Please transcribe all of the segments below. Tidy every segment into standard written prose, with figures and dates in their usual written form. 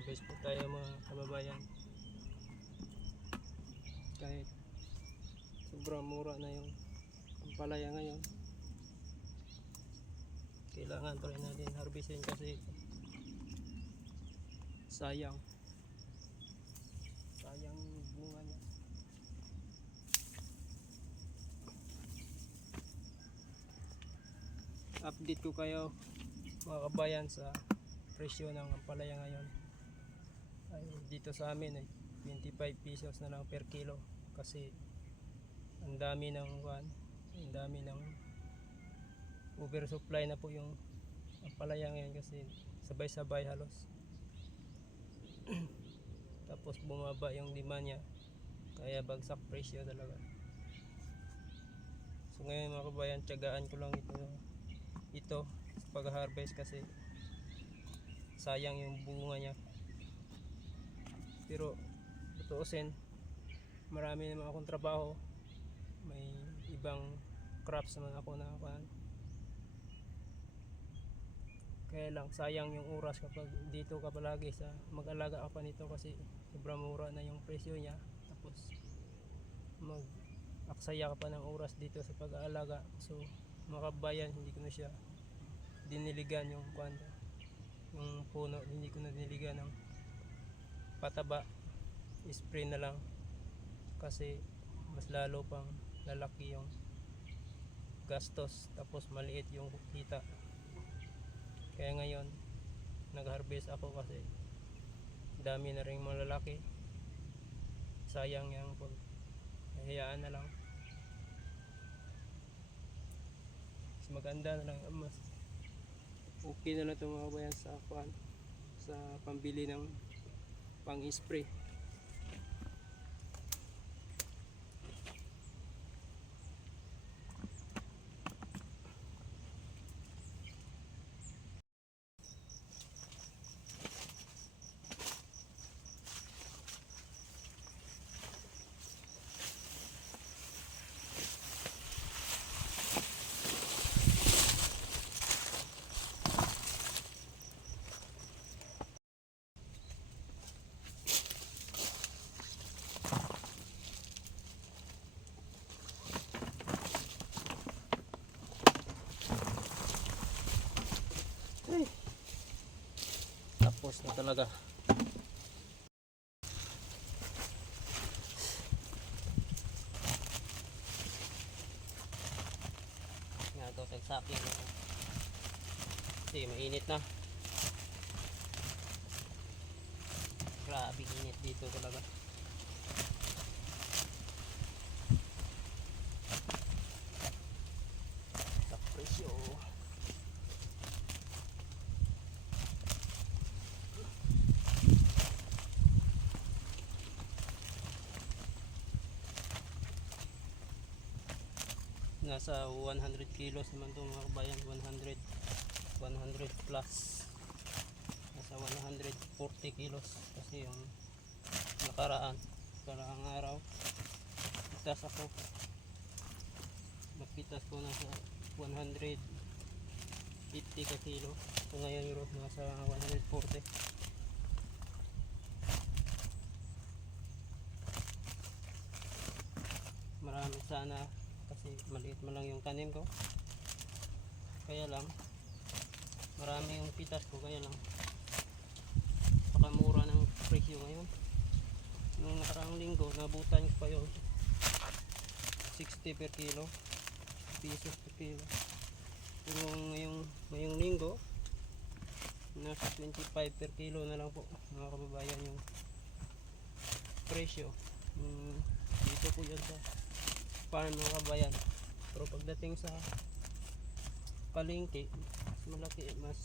Nag-harvest po tayo mga kababayan. Kahit sobrang mura na yung ampalaya ngayon, kailangan pa rin natin harvestin kasi sayang yung bunga niya. Update ko kayo mga kabayan sa presyo ng ampalaya ngayon. Ay, dito sa amin ay 25 pesos na lang per kilo kasi ang dami ng oversupply na po yung ampalaya ngayon kasi sabay-sabay halos. Tapos bumaba yung demand niya kaya bagsak presyo talaga. So ngayon mga kabayan, tiyagaan ko lang ito sa pag-harvest kasi sayang yung bunga niya. Pero tutuusin, marami naman akong trabaho, may ibang crops naman ako na kaya lang sayang yung oras kapag dito ka palagi sa mag-alaga ka pa nito kasi sobrang mura na yung presyo niya. Tapos mag-aksaya ka pa ng oras dito sa pag-aalaga. So mga kabayan, hindi ko na siya diniligan yung puno, hindi ko na diniligan ng pataba, spray na lang kasi mas lalo pang lalaki yung gastos tapos maliit yung kita. Kaya ngayon nag-harvest ako kasi dami na rin malalaki, sayang yung hayaan na lang. Mas maganda na lang, mas okay na lang ito mga kabayan sa pambili ng pang spray. Tapos na talaga. Nga ito tagsaking kasi mainit na. Grabe init dito talaga. Sa presyo nasa 100 kilos naman itong mga kabayan. 100 plus, nasa 140 kilos kasi yung nakaraang araw pitas ako, magpitas ko nasa 150 ka kilo. So ngayon yung nasa 140. Marami sana kasi maliit mo lang yung tanim ko, kaya lang marami yung pitas ko, kaya lang pakamura ng presyo ngayon. Nung nakaraang linggo nabutan ko pa yung 60 per kilo, pesos per kilo. Pero ngayong linggo nasa 25 per kilo na lang po mga kababayan yung presyo. Dito po yan sa farm mga kabayan. Pero pagdating sa palengke, mas malaki, mas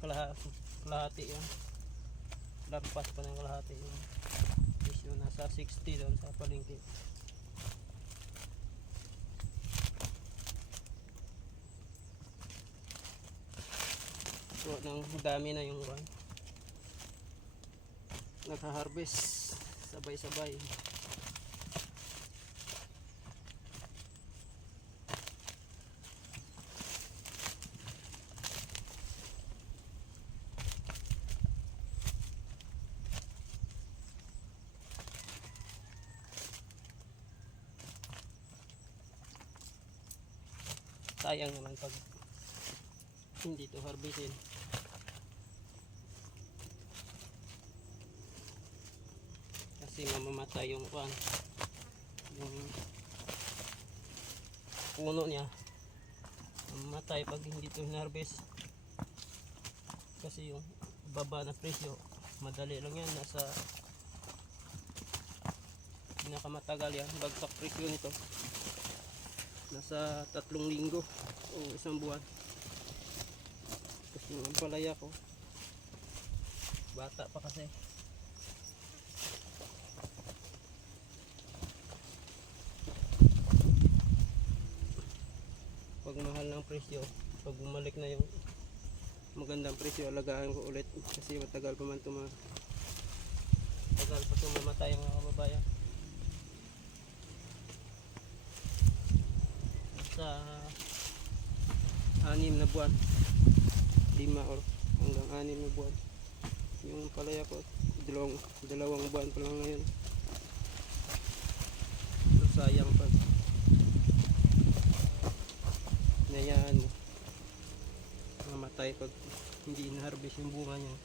kalahati yan, lampas pa ng kalahati yung presyo, nasa 60 doon sa palengke. So nang dami na yung nagha-harvest sabay-sabay. sayang naman pag hindi to harvestin. Kasi mamamatay yung yung puno niya, mamamatay pag hindi to harvest. Kasi yung baba na presyo, madali lang yan, nasa pinakamatagal yan, bagsak presyo nito nasa 3 linggo o 1 buwan. Kasi yung ampalaya ko bata pa kasi. Pag mahal ng presyo, pag bumalik na yung magandang presyo, alagaan ko ulit kasi matagal pa man matagal pa mamatay ang mga kababayan. Sa 6 na buwan, 5 or hanggang 6 na buwan yung palaya ko, dalawang buwan pa lang ngayon. So sayang pag hinayaan mo mamatay pag hindi na-harvest yung bunga niya.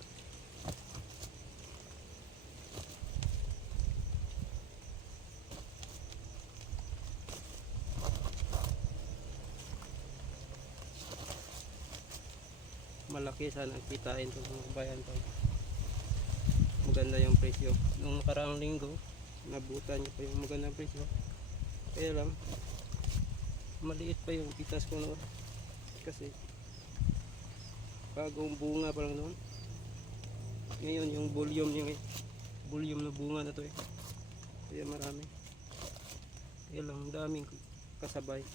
Malaki sana ang kitain sa mga bayan pag maganda yung presyo. Nung nakaraang linggo nabutan niya pa yung magandang presyo, kaya lang maliit pa yung pitas ko noon kasi bagong bunga pa lang noon. Ngayon yung volume niya, volume na bunga na to kaya marami, kaya lang daming kasabay.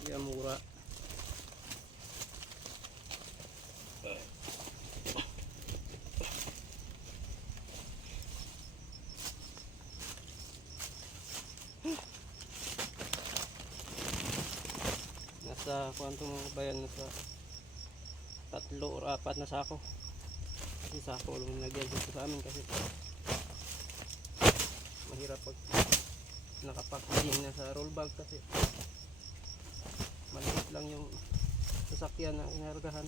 Kaya mura. Nasa kwanto mga bayan, nasa 3 or 4 na sako. Kasi sako lang nilagyan dito sa amin kasi mahirap pag nakapackaging na sa roll bag kasi maliit lang yung sasakyan na inargahan.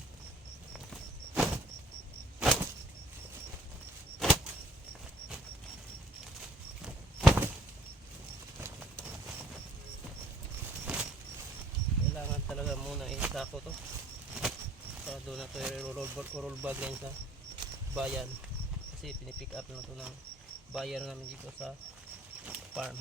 Kailangan talaga muna isako to. So doon na to i-roll bag yan sa bayan. Kasi pinipick up na to ng buyer namin dito sa farm.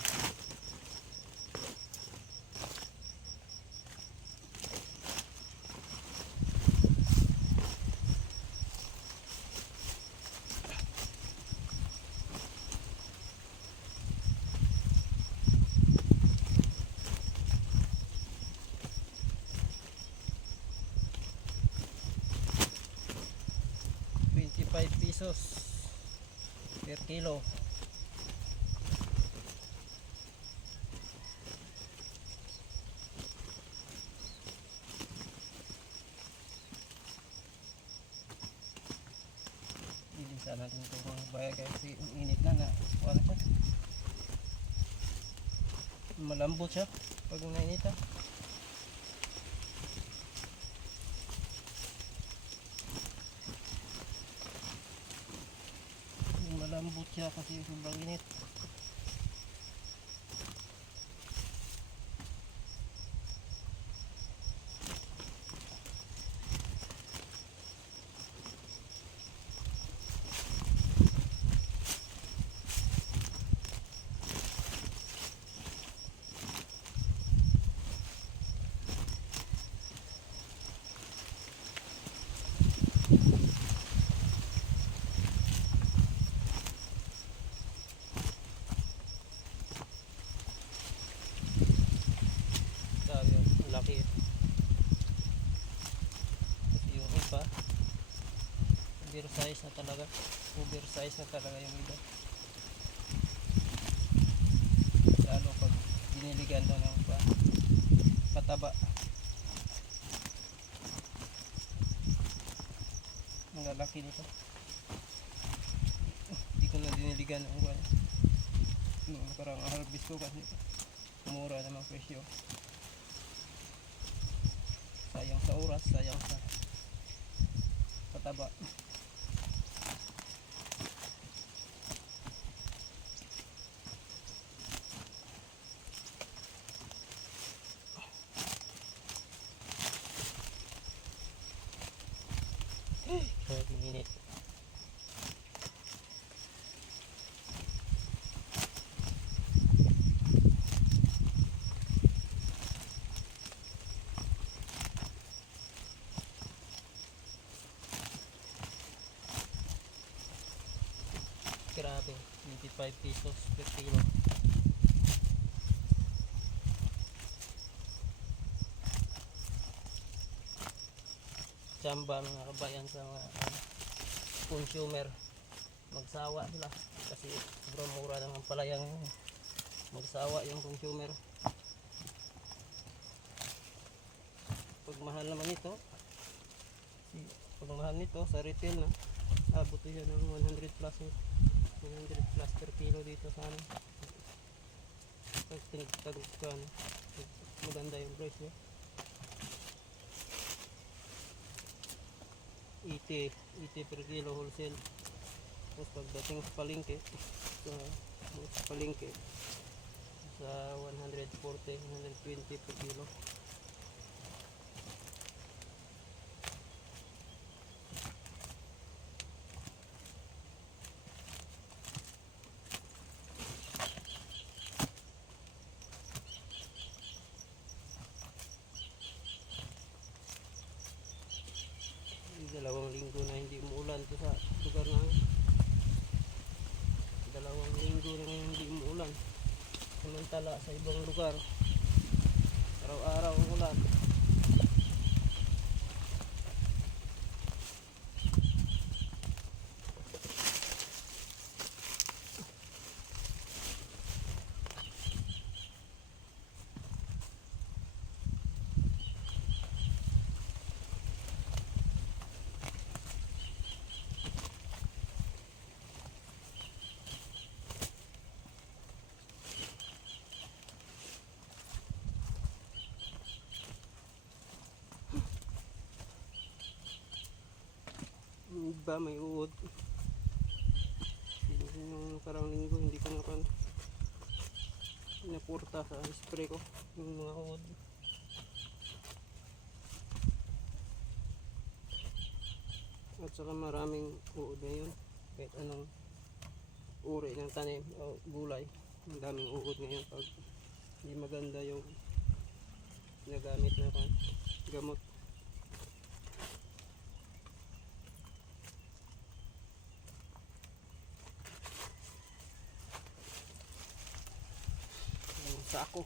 ₱5 per kilo. Bilisan natin itong mga bayag kasi init na wala siya. Malambot siya pag nainita. Malambot siya kasi sobrang init. Laki. Kasi yung iba oversize na talaga. Oversize na talaga yung iba. Lalo pag diniligan to ng pataba. Ang lalaki nito. Hindi ko ko na diniligan ng buwan. Nung nakarang harvest ko kasi mura naman presyo. Sayang sa oras, sayang sa pataba. Init. Grabe, 25 pesos per kilo. Tsamba mga kabayan sa mga consumer, magsawa sila kasi sobrang mura ng palaya ngayon. Magsawa yung consumer. Pag mahal naman ito, pag mahal nito sa retail na, abot yan ng 100 plus 100 plus per kilo dito sa ano. Maganda yung price niya. 80 per kilo wholesale. Tapos pagdating sa palengke, sa 140, 120 per kilo. Dalawang linggo na hindi umuulan to sa lugar namin. Dalawang linggo na hindi umuulan. Samantala sa ibang lugar, araw-araw umulan. Iba may uod. Yung parang linggo hindi ko na napurta sa spray ko yung mga uod. At saka maraming uod ngayon. Kahit anong uri ng tanim o gulay, ang daming uod ngayon pag hindi maganda yung nagamit na gamot. Sa ako